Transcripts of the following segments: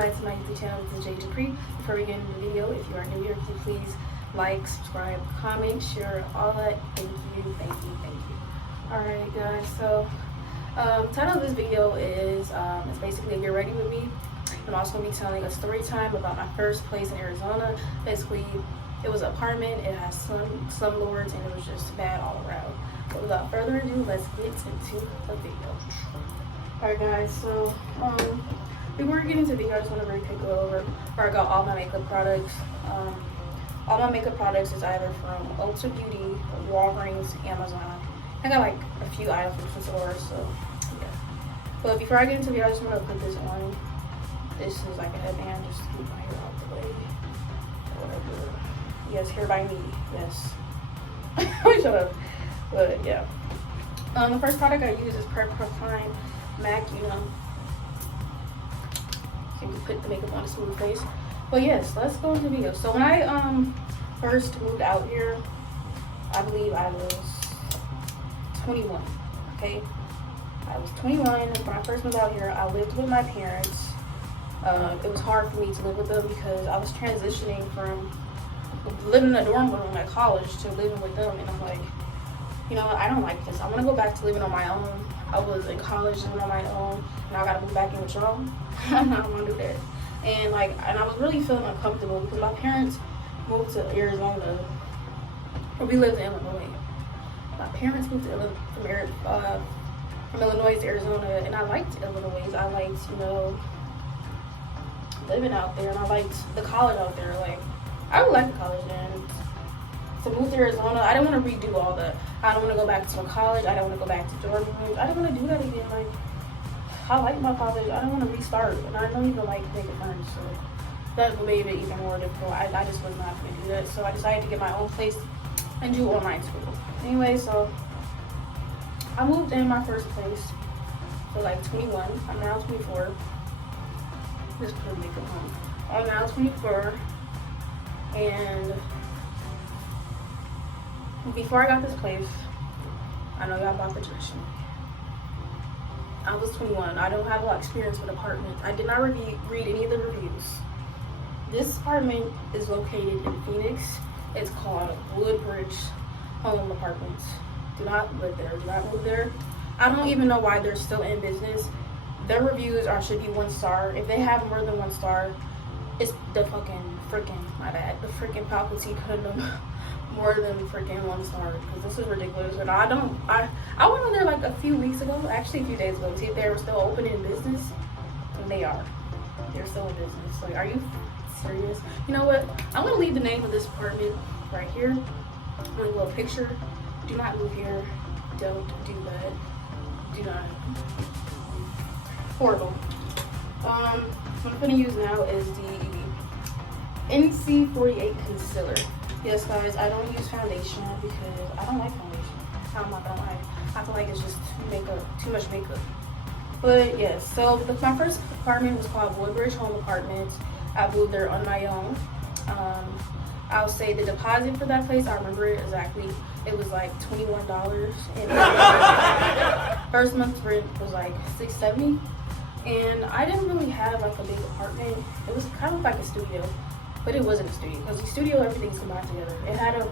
back to my YouTube channel. This is Jay Dupree. Before we get into the video, if you are new here, please like, subscribe, comment, share, all that. Thank you. Alright guys, so title of this video is it's basically Get Ready With Me. I'm also going to be telling a story time about my first place in Arizona. Basically, it was an apartment, it has slumlords, and it was just bad all around. But without further ado, let's get into the video. Alright guys, so before we get into the video, I just want to very quick go over where I got all my makeup products. All my makeup products is either from Ulta Beauty, Walgreens, Amazon. I got like a few items from Sephora, so yeah. But before I get into the video, I just want to put this on. This is like a headband, just to keep my hair out the way. Whatever. Yes, hair by me. Yes. Shut up. But yeah. The first product I use is Prime MAC, you know. So you can put the makeup on a smooth face. But yes, let's go into the video. So when I first moved out here, I believe I was 21. Okay, I was 21 when I first moved out here. I lived with my parents. It was hard for me to live with them because I was transitioning from living in a dorm room at college to living with them, and I'm like, you know what, I don't like this. I want to go back to living on my own. I was in college living on my own, and I gotta move back in with y'all. I don't want to do that. And I was really feeling uncomfortable because my parents moved to Arizona, or we lived in Illinois. My parents moved to from Illinois to Arizona, and I liked Illinois. I liked, you know, living out there, and I liked the college out there. Like, I would like the college, and to move to Arizona, I didn't want to redo all that. I don't want to go back to college. I don't want to go back to dorm rooms. I don't want to do that again. Like, I like my college. I don't want to restart, and I don't even like making friends. So that made it even more difficult. I just was not going to do that. So I decided to get my own place and do online school. Anyway, so I moved in my first place for like 21. I'm now 24. Just put makeup on. I'm now 24, and before I got this place, I know y'all about the tradition. I was 21. I don't have a lot of experience with apartments. I did not read any of the reviews. This apartment is located in Phoenix. It's called Woodbridge Home Apartments. Do not live there. Do not move there. I don't even know why they're still in business. Their reviews should be 1 star. If they have more than 1 star, it's the my bad. The freaking faculty couldn't have more than freaking 1 star, because this is ridiculous. And I went on there like a few weeks ago, actually a few days ago, to see if they were still open in business, and they are. They're still in business. Like, are you serious? You know what? I'm gonna leave the name of this apartment right here. I'm gonna go a picture. Do not move here. Don't do that. Do not. Horrible. What I'm gonna use now is the NC48 concealer. Yes, guys, I don't use foundation because I don't like foundation. I'm not gonna lie. I feel like it's just too much makeup. But yes, so my first apartment was called Woodbridge Home Apartments. I moved there on my own. I'll say the deposit for that place, I remember it exactly. It was like $21, and first month's rent was like $670. And I didn't really have like a big apartment. It was kind of like a studio, but it wasn't a studio, because the studio, everything's combined together. It had a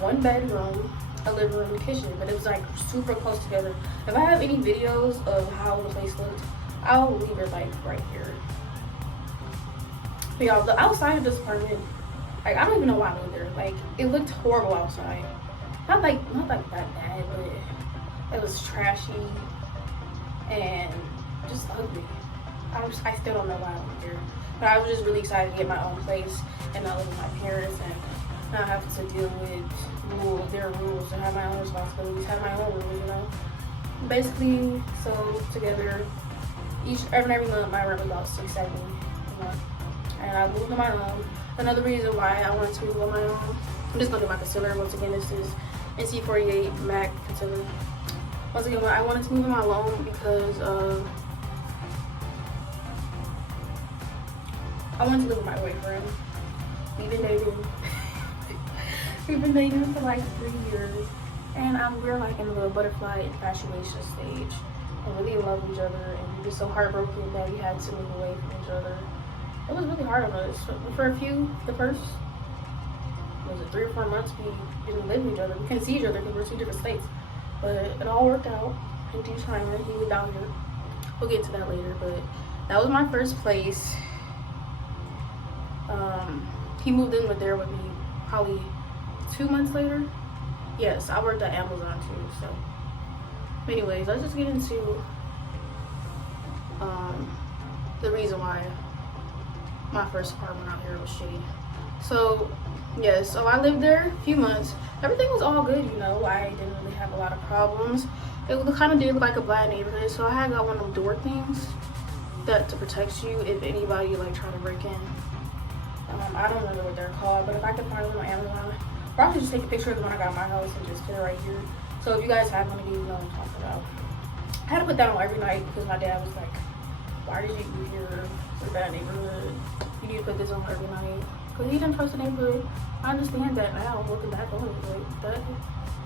1 bedroom, a living room, and a kitchen, but it was like super close together. If I have any videos of how the place looked, I'll leave it like right here. But y'all, the outside of this apartment, like, I don't even know why I moved there. Like, it looked horrible outside. Not like that bad, but it was trashy and just ugly. I still don't know why I went there. But I was just really excited to get my own place and not live with my parents and not have to deal with their rules and have my own responsibilities, have my own rules, you know. Basically, so together, every month my rent was about $670 a month. And I moved on my own. Another reason why I wanted to move on my own, I'm just looking at my concealer. Once again, this is NC48 MAC concealer. Once again, I wanted to move on my own because I wanted to live with my boyfriend. We've been dating. We've been dating for like 3 years, and we're like in a little butterfly infatuation stage, and really in love with each other. And we're just so heartbroken that we had to move away from each other. it was really hard on us. For the first, was it 3 or 4 months, we didn't live with each other. We couldn't see each other because we're 2 different states. But it all worked out in due time. He was down here. We'll get to that later. But that was my first place. He moved in there with me probably 2 months later. Yes, I worked at Amazon too. So, anyways, let's just get into the reason why my first apartment out here was shitty. So, yes, so I lived there a few months. Everything was all good, you know. I didn't really have a lot of problems. It kind of did look like a bad neighborhood, so I had got one of them door things that to protect you if anybody like try to break in. I don't remember what they're called, but if I can find them on Amazon, or I can just take a picture of the one I got in my house and just put it right here. So if you guys have one of these, you know what I'm talking about. I had to put that on every night because my dad was like, why did you move here? It's a bad neighborhood. You need to put this on every night. Because he didn't trust the neighborhood. I understand that now, looking back on it. Like, that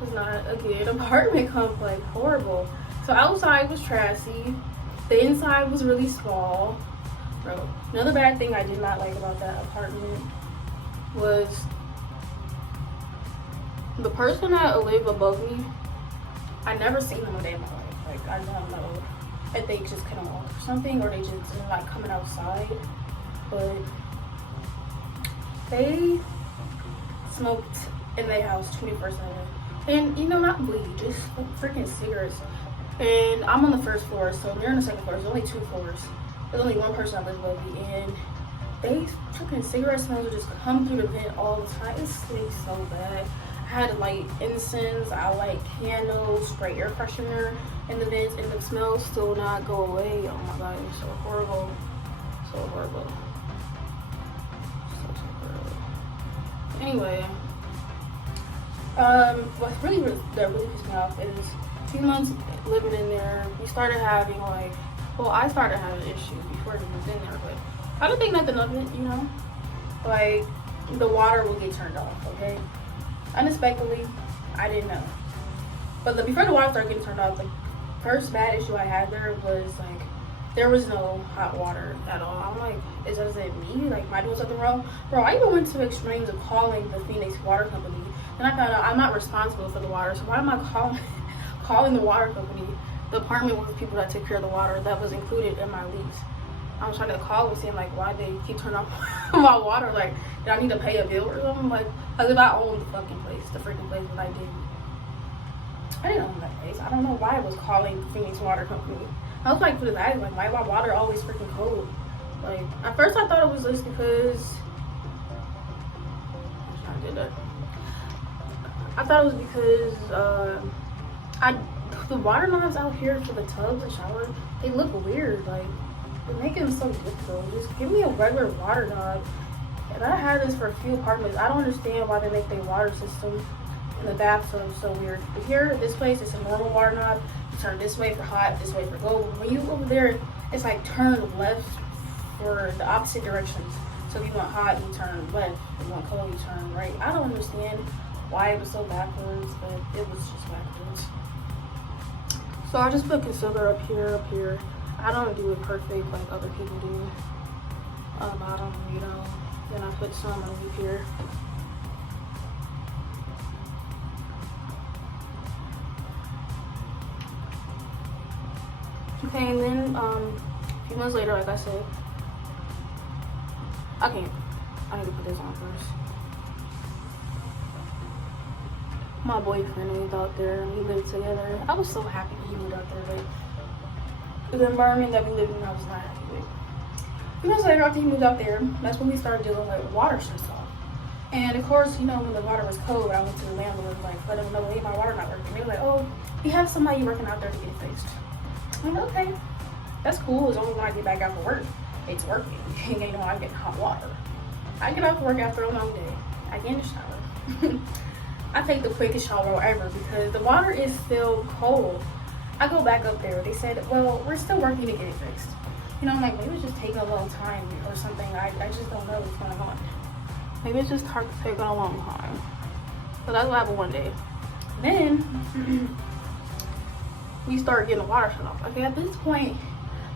was not a good apartment complex. Horrible. So outside was trashy. The inside was really small. Bro, another bad thing I did not like about that apartment was the person that lived above me. I never seen them a day in my life. Like, I don't know if they just couldn't walk or something, or they just didn't like coming outside. But they smoked in their house 24/7. And, you know, not weed, just freaking cigarettes. And I'm on the first floor, so they're on the second floor. There's only 2 floors. There's only one person that lives above me, and they freaking cigarette smells would just come through the vent all the time. It stinks so bad. I had to light incense, I light candles, spray air freshener in the vents, and the smell still not go away. Oh my god, it's so horrible. So horrible. So horrible. Anyway, what really pissed me off is 2 months living in there, we started having like, well, I started having issues before we moved in there, but I don't think nothing of it, you know? Like, the water will get turned off, okay? Unexpectedly, I didn't know. But before the water started getting turned off, the first bad issue I had there was, like, there was no hot water at all. I'm like, is it me? Like, am I doing something wrong? Bro, I even went to extremes of calling the Phoenix Water Company, and I found out I'm not responsible for the water, so why am I calling the water company? The apartment with people that take care of the water, that was included in my lease. I was trying to call and saying like, why they keep turning off my water? Like, did I need to pay a bill or something? Like, if I own the fucking place, the freaking place that I did. I didn't own that place. I don't know why I was calling Phoenix Water Company. I was like, like, why my water always freaking cold? Like, at first I thought it was just because I did that. I thought it was because the water knobs out here for the tubs and shower, they look weird. Like, they're making them so difficult. Just give me a regular water knob. And I had this for a few apartments. I don't understand why they make their water system in the bathtub so weird. But here, this place, it's a normal water knob. You turn this way for hot, this way for cold. When you over there, it's like turn left for the opposite directions. So if you want hot, you turn left. If you want cold, you turn right. I don't understand why it was so backwards, but it was just backwards. So I just put concealer up here. I don't do it perfect like other people do. Bottom, you know. Then I put some underneath here. Okay, and then a few months later, like I said, I need to put this on first. My boyfriend moved out there and we lived together. I was so happy he moved out there, but the environment that we lived in, I was not happy with. A few months later, after he moved out there, that's when we started dealing with water shuts off. And of course, you know, when the water was cold, I went to the landlord and like let them know, hey, my water not working. They were like, oh, we have somebody working out there to get it fixed. I'm like, okay, that's cool. As long as when I get back after work, it's working. You know, I'm getting hot water. I get off work after a long day. I get in the shower. I take the quickest shower ever because the water is still cold. I go back up there. They said, well, we're still working to get it fixed. You know, I'm like, maybe it's just taking a long time or something. I just don't know what's going on. Maybe it's just taking a long time. So that's what happened one day. Then we start getting the water shut off. Okay, at this point,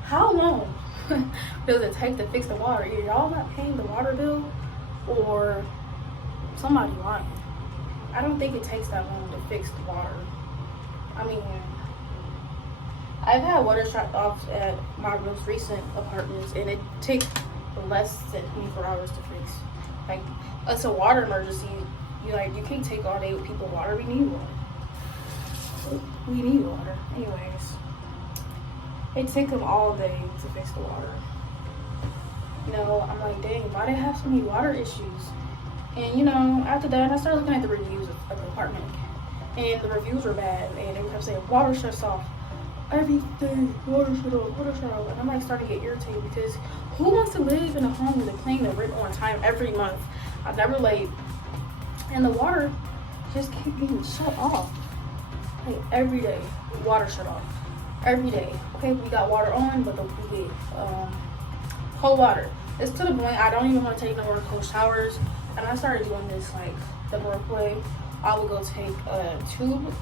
how long does it take to fix the water? Either y'all not paying the water bill or somebody lying. I don't think it takes that long to fix the water. I mean, I've had water shut off at my most recent apartments, and it takes less than 24 hours to fix. Like, it's a water emergency. You can't take all day with people water. We need water. We need water. Anyways, it took them all day to fix the water. I'm like, dang, why they have so many water issues? And after that, I started looking at the reviews of the apartment, and the reviews were bad, and they kept saying water shuts off every day, water shut off, and I'm like starting to get irritated because who wants to live in a home where they're paying their rent on time every month? I'm never late, and the water just keep getting shut off. Like every day, water shut off every day. Okay, we got water on, but we get cold water. It's to the point I don't even want to take no more cold showers, and I started doing this like the work way. I would go take a tube,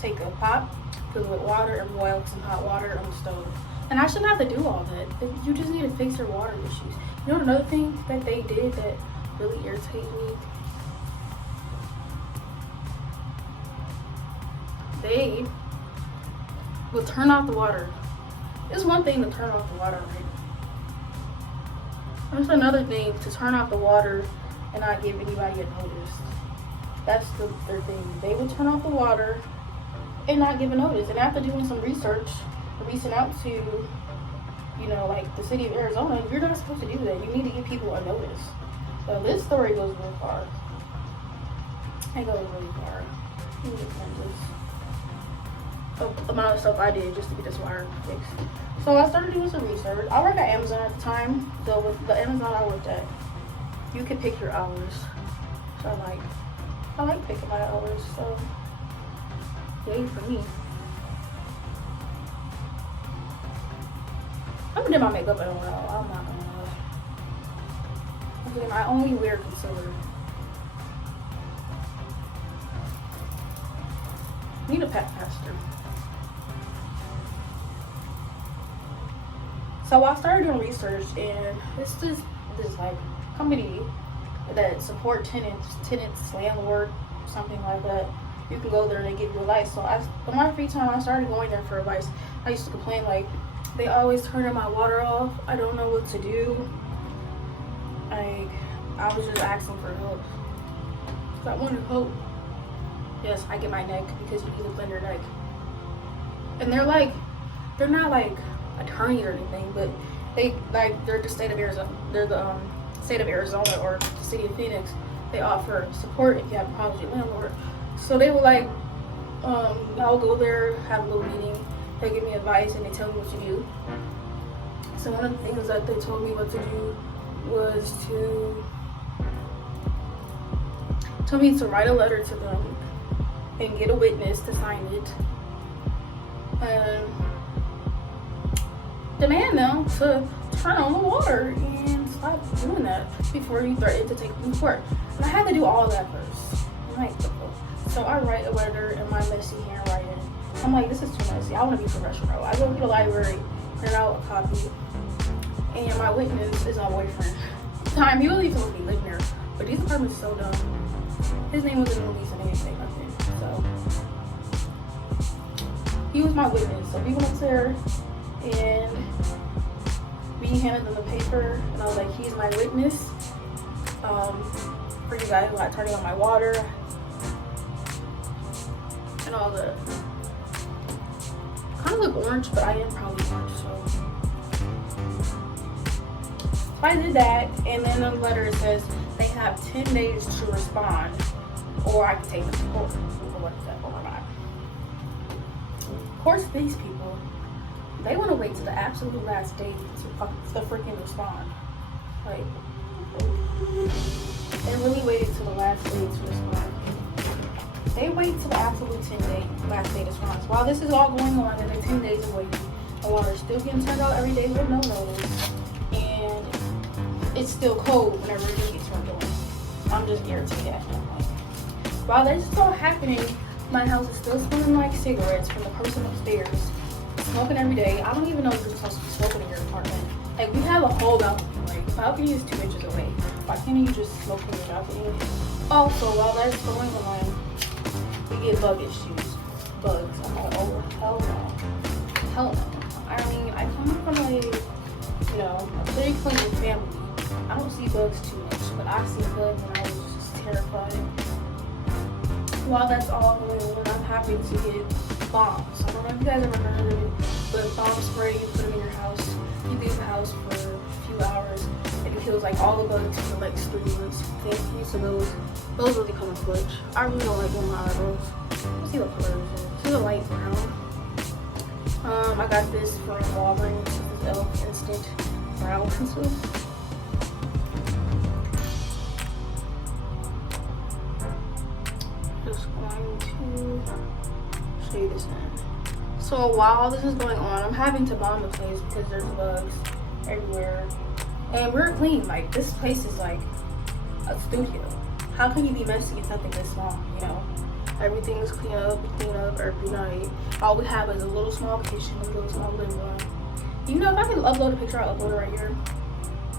take a pot, fill it with water, and boil some hot water on the stove. And I shouldn't have to do all that. You just need to fix your water issues. Another thing that they did that really irritated me? They would turn off the water. It's one thing to turn off the water, right? There's another thing to turn off the water and not give anybody a notice. That's their thing. They would turn off the water and not give a notice. And after doing some research, reaching out to, like the city of Arizona, you're not supposed to do that. You need to give people a notice. So this story goes really far. It goes really far. The amount of stuff I did just to get this water fixed. So I started doing some research. I worked at Amazon at the time. So with the Amazon I worked at, you could pick your hours. So I like picking my hours. So yay for me. I haven't done my makeup in a while. I'm not gonna lie. I only wear concealer. Need a pet pastor. So I started doing research, and this like company that support tenants, landlord, something like that. You can go there and they give you advice. So in my free time, I started going there for advice. I used to complain like, they always turning my water off. I don't know what to do. Like, I was just asking for help. So I wanted help. Yes, I get my neck because you need to blend your neck. And they're not like attorney or anything, but they're the state of Arizona. They're the state of Arizona or the city of Phoenix. They offer support if you have problems with your landlord. So they were like, I'll go there, have a little meeting. They give me advice and they tell me what to do. So one of the things that they told me what to do was to write a letter to them and get a witness to sign it and demand them to turn on the water and stop doing that before you threaten to take them to court. And I had to do all that first. So I write a letter in my messy handwriting. I'm like, this is too messy. I want to be professional. I go to the library, print out a copy, and my witness is my boyfriend. He wasn't even supposed to be living there, but these apartments are so dumb. His name wasn't released in anything, nothing. So he was my witness. So we went up there and we handed them the paper, and I was like, he's my witness. For you guys who are turning on my water and all the kind of look orange, but I am probably orange, so I did that, and then the letter says they have 10 days to respond, or I can take them to court. What is that? Oh my god. Of course, these people, they want to wait to the absolute last day to freaking respond. Like, they really waited till the last day to respond. They wait till the absolute last day to respond. While this is all going on, and they're 10 days away, the water's still getting turned out every day with no notice, and it's still cold whenever it gets turned on. I'm just irritated at them. While this is all happening, my house is still smelling like cigarettes from the person upstairs, smoking every day. I don't even know if you're supposed to be smoking in your apartment. Like, we have a whole balcony. Like, the balcony is 2 inches away. Why can't you just smoke in the balcony? Also, while that's going on, we get bug issues. Bugs. I'm like, oh, hell no. Hell no. I mean, I come from a pretty clean family. I don't see bugs too much, but I see bugs and I was just terrified. While that's all going on, I'm happy to get bombs. I don't know if you guys ever heard of it, but bomb spray, you put them in your house. You leave the house for a few hours, and it kills like all the bugs for like 3 months. Thank you. So those really come in clutch. I really don't like doing my eyebrows. Let's see what color this is. This is a light brown. I got this from Woodbridge. This is Elf Instant Brow Pencil. Just going to show you this in. So while this is going on, I'm having to bomb the place because there's bugs everywhere. And we're clean. Like, this place is like a studio. How can you be messy if something this small, you know? Everything is clean up every night. All we have is a little small kitchen, a little small living room. You know, if I can upload a picture, I'll upload it right here.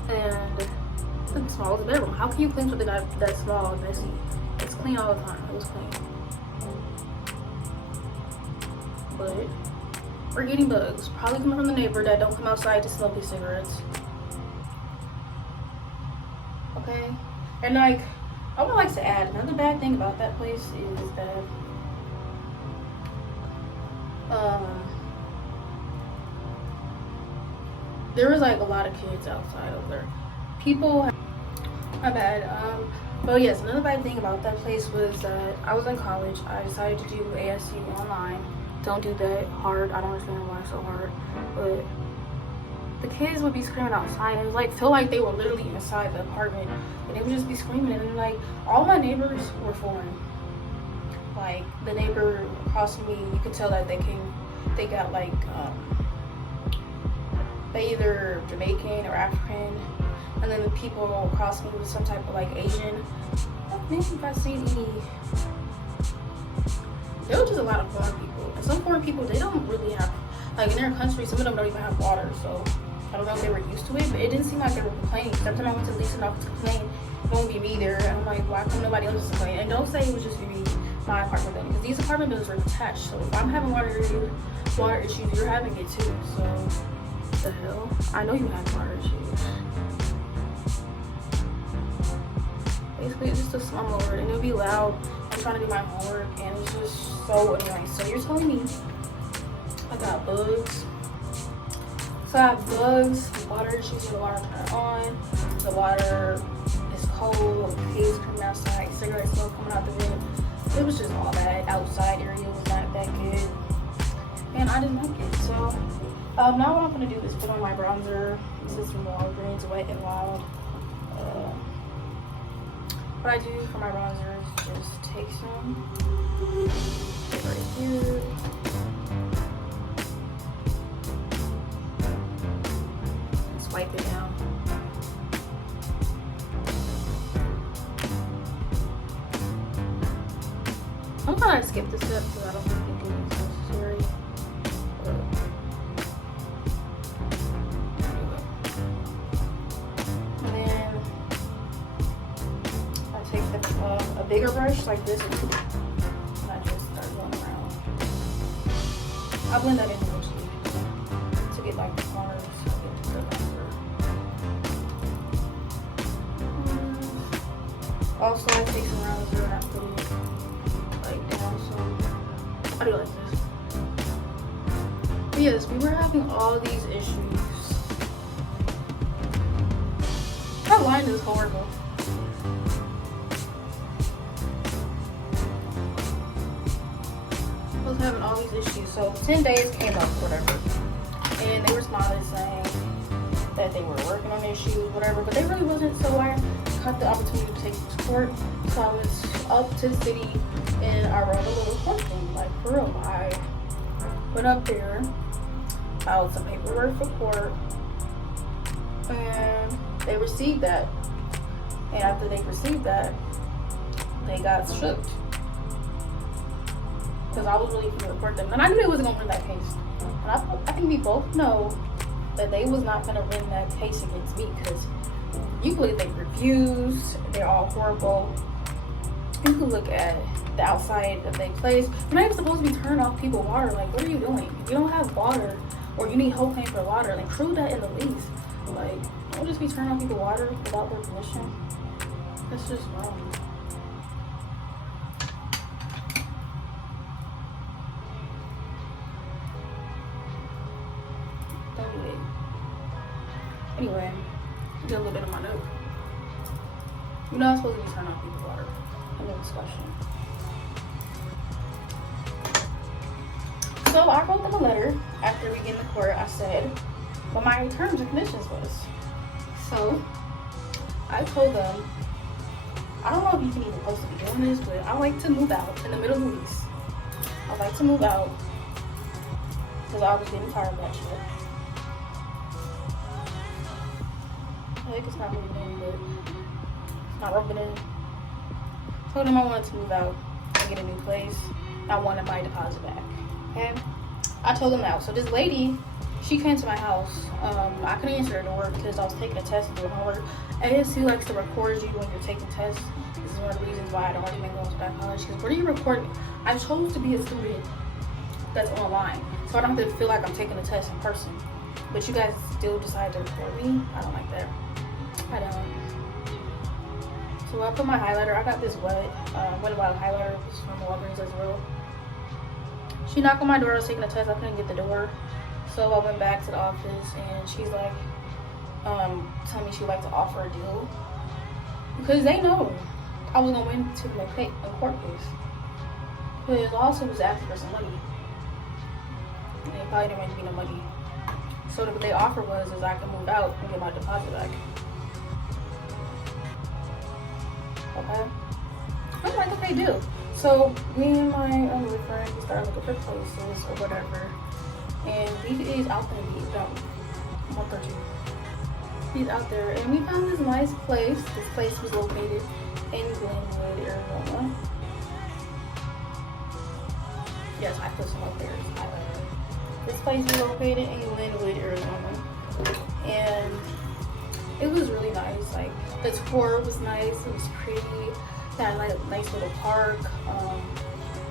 And it's the smallest bedroom. How can you clean something that small and messy? It's clean all the time. It was clean. But we're getting bugs. Probably coming from the neighbor that don't come outside to smoke his cigarettes. Okay? And like, I would like to add another bad thing about that place is that there was like a lot of kids outside over there. People, my bad. But yes, another bad thing about that place was that I was in college. I decided to do ASU online. Don't do that hard. I don't understand why it's so hard. But the kids would be screaming outside. It was like, feel like they were literally inside the apartment. And they would just be screaming. And like, all my neighbors were foreign. Like, the neighbor across from me, you could tell that they got like, they either Jamaican or African. And then the people across me was some type of like Asian. I don't think if I've seen any. There was just a lot of foreign people. And some foreign people, they don't really have, like in their country, some of them don't even have water. So I don't know if they were used to it, but it didn't seem like they were complaining. Every time I went to lease enough to complain, it won't be me there. And I'm like, why come nobody else is complaining? And don't say it was just me, my apartment building, because these apartment buildings are attached. So if I'm having water issues, you're having it too. So what the hell? I know you have water issues. Basically, it's just a slumlord, and it'll be loud. I'm trying to do my homework, and it's just so annoying. So you're telling me I got bugs? So I have bugs, water issues, the water turned on, the water is cold, the haze coming outside, cigarette smoke coming out the vent. It was just all bad. Outside area was not that good, and I didn't like it. So now what I'm gonna do is put on my bronzer. This is from Woodbridge, Wet n Wild. What I do for my bronzer is just take some right here. Wipe it down. I'm gonna skip this step because I don't think it's necessary. And then I take a bigger brush like this, and I just start going around. I blend that in eventually to get like the corners. Also, I take some bronzer and I put it like down, so I do like this. But yes, we were having all these issues. That line is horrible. I was having all these issues, so 10 days came up, whatever. And they responded saying that they were working on issues, whatever, but they really wasn't, so I got the opportunity to take some support. So I was up to the city and I wrote a little something, like for real. I went up there, filed some paperwork for court, and they received that. And after they received that, they got stripped. Because I was really going to report them. And I knew they wasn't going to win that case. And I think we both know that they was not gonna win that case against me, because you can look at their reviews, they're all horrible. You can look at the outside of their place. You're not even supposed to be turning off people's water. Like, what are you doing? If you don't have water, or you need propane for water, like, prove that in the lease. Like, don't just be turning off people's water without their permission. That's just wrong. Don't do it. Anyway, get a little bit of my note. You're not supposed to be turning off people's water. No discussion. So I wrote them a letter after we get in the court. I said what my terms and conditions was. So I told them, I don't know if you can even supposed to be doing this, but I like to move out in the middle of the lease. I like to move out because I was getting tired of that shit. I think it's not really in, but it's not rubbing in. Told him I wanted to move out and get a new place. I wanted my deposit back. Okay? I told him that. So this lady, she came to my house. I couldn't answer her door because I was taking a test and doing homework. ASU likes to record you when you're taking tests. This is one of the reasons why I don't recommend going to that college. Because where do you record me? I chose to be a student that's online, so I don't have to feel like I'm taking a test in person. But you guys still decide to record me. I don't like that. I don't. So I put my highlighter. I got this wet wild highlighter. This is from Woodbridge as well. She knocked on my door. I was taking a test. I couldn't get the door, so I went back to the office, and she's like, telling me she'd like to offer a deal because they know I was gonna win to the court case. Because the lawsuit was asking for some money, and they probably didn't want to be no money. So what they offered was I can move out and get my deposit back. Okay. I'm like, okay, do. So me and my other friend, we started looking for places or whatever, and he's out there. He's about a month or two. He's out there, and we found this nice place. This place was located in Glenwood, Arizona. Yes, I put some up there. This place was located in Glenwood, Arizona, and it was really nice. Like, the tour was nice. It was pretty. Had like a nice little park.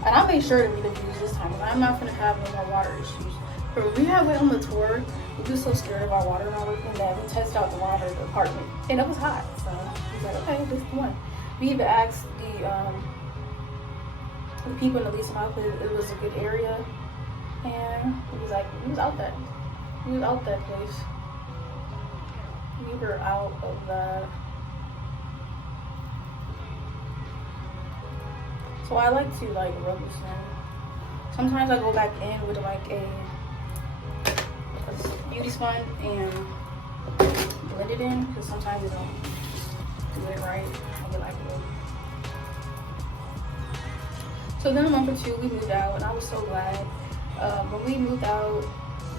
And I made sure to read the reviews this time. I'm not gonna have no more water issues. But when we went on the tour, we were so scared of our water not working that we tested out the water in the apartment, and it was hot. So we was like, okay, this is the one. We even asked the people in the leasing outfit if it was a good area, and it was like, we was out that place. We were out of that. So I like to like rub this in. Sometimes I go back in with like a beauty sponge and blend it in, because sometimes you don't do it right. I get like it. So then a month or two we moved out, and I was so glad. When we moved out,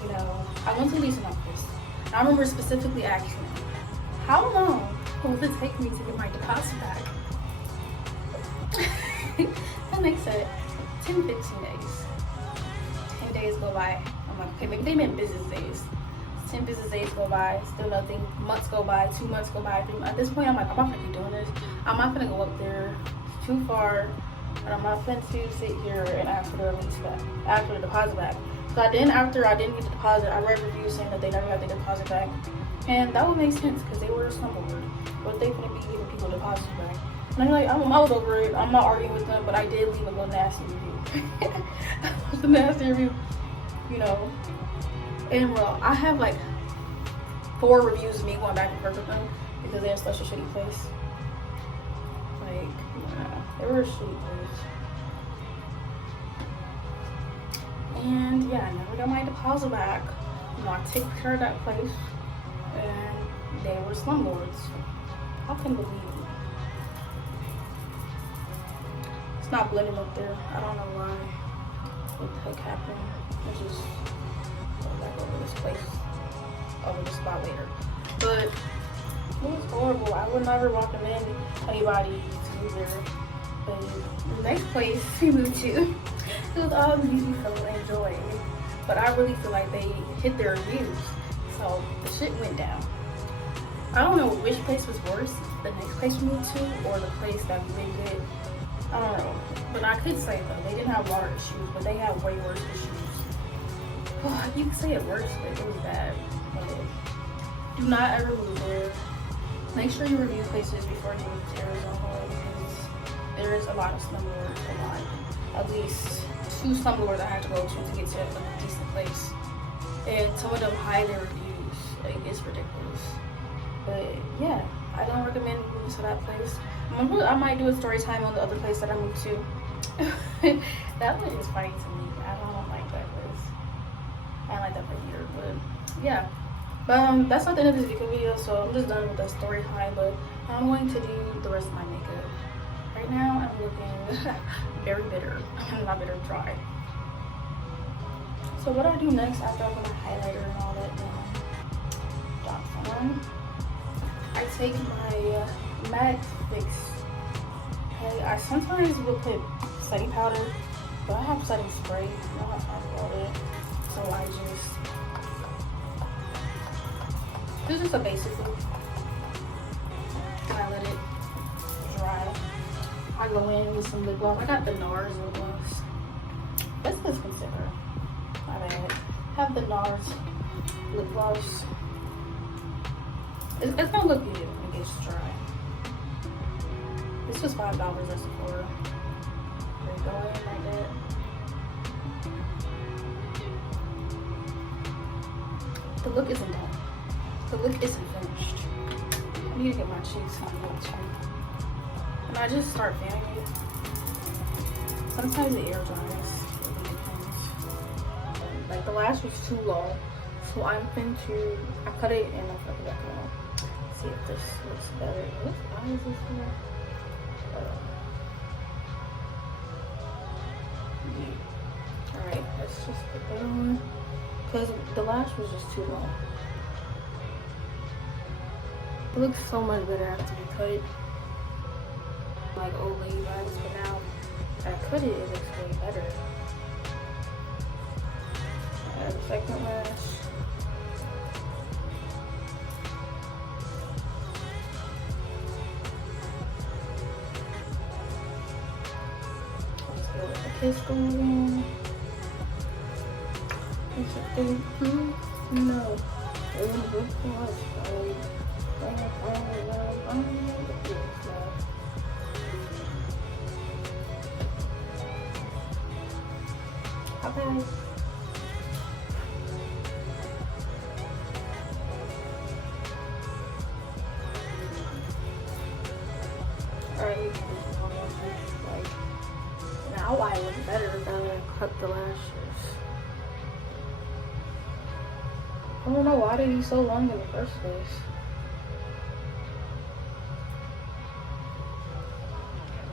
you know, I went to the leasing office. And I remember specifically asking, how long will it take me to get my deposit back? And they said 10-15 days. 10 days go by. I'm like, okay, maybe they meant business days. 10 business days go by, still nothing. Months go by, 2 months go by, 3 months. At this point, I'm like, I'm not gonna keep doing this. I'm not gonna go up there. It's too far. And I'm not going to sit here and ask for the release back, ask for the deposit back. So after I didn't get the deposit, I read reviews saying that they never got the deposit back. And that would make sense, because they were a slumlord. But they couldn't be giving people deposits back. And I'm like, I was over it. I'm not arguing with them, but I did leave a little nasty review. It was a nasty review, you know. And well, I have like 4 reviews of me going back and forth with them because they're such a shitty place. Like, yeah, they were a shitty place. And yeah, I never got my deposit back. You know, I took care of that place, and they were slumlords. I couldn't believe it. It's not blending up there. I don't know why. What the heck happened? Let's just go back over this place, over this spot later. But it was horrible. I would never recommend anybody to move there. But the next place we moved to, it was all beautiful and joy. But I really feel like they hit their reviews. So the shit went down. I don't know which place was worse, the next place we moved to or the place that we lived at. I don't know. But I could say though, they didn't have water issues, but they had way worse issues. Oh, you can say it worse, but it was bad. And do not ever move there. Make sure you review places before you move to Arizona because there is a lot of slumlords, at least 2 slumlords I had to go to get to a decent place. And some of them hide their reviews. Like, it's ridiculous. But yeah, I don't recommend moving to that place. I might do a story time on the other place that I moved to. That one is funny to me. I don't like that place. I don't like that place either, but yeah. But that's not the end of this video, so I'm just done with the story time. But I'm going to do the rest of my makeup. Right now, I'm looking very bitter. I'm not bitter, dry. So what I do next after I put my highlighter and all that dots on, I take my matte fix. Okay, I sometimes will put setting powder, but I have setting spray. I don't have time for it, so I just. This is just a basic look. And I let it dry. I go in with some lip gloss. I got the NARS lip gloss. This is consider. My bad. Have the NARS lip gloss. It's gonna look good when it gets dry. This was $5 at Sephora. There you go in like that. The look isn't done. The look isn't finished. I need to get my cheeks on that too. And I just start fanning it. Sometimes the air dries. It really depends. Like the lash was too long, so I cut it and I put it back on. See if this looks better. What eye is this for? Yeah. Alright, let's just put that on. Because the lash was just too long. It looks so much better after you cut it. Like old lady vibes, but now I cut it, it looks way better. I have a second lash. Let's go with the kiss going. No. Okay. Alright, like now I look better than I cut the lashes. I don't know why they be so long in the first place.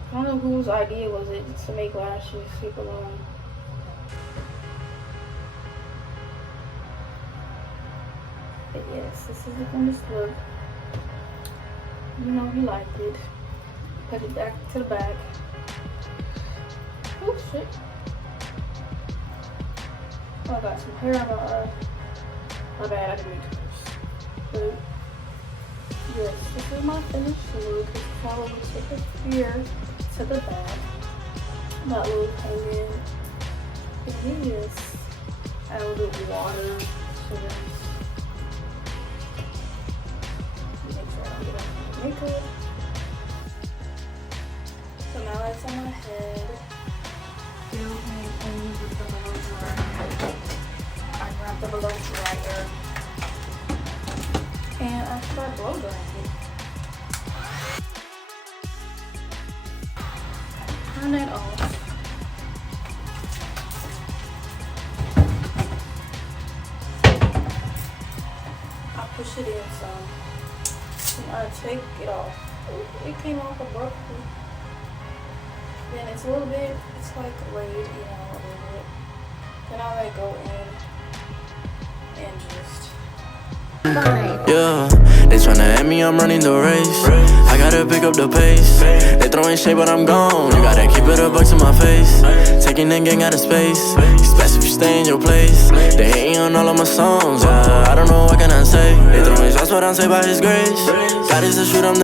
I don't know whose idea was it to make lashes super long. But yes, this is the finished look. You know he liked it. Put it back to the back. Oh shit. Oh, I got some hair on my eye. My bad, I didn't mean to curse. But yes, this is my finished look. This is how you take it here to the back. That little hang in. And yes, add a little bit of water to this. Make sure I don't get off my makeup. So now that's on my head. Still hang clean with the blow dryer. I grab the blow dryer and I start blow drying it. Turn it off. I push it in some. And I take it off. Ooh, it came off abruptly. Then it's a little bit, it's like laid, you know, a little bit. Then I like go in and just. Yeah, they tryna at me, I'm running the race. I gotta pick up the pace. They throwing shade, but I'm gone. You gotta keep it a buck to my face. Taking in gang out of space. It's best if you stay in your place. They hating on all of my songs, I don't know what can I say. They throwing shots, but I'm saved by his grace. God is the shoot, I'm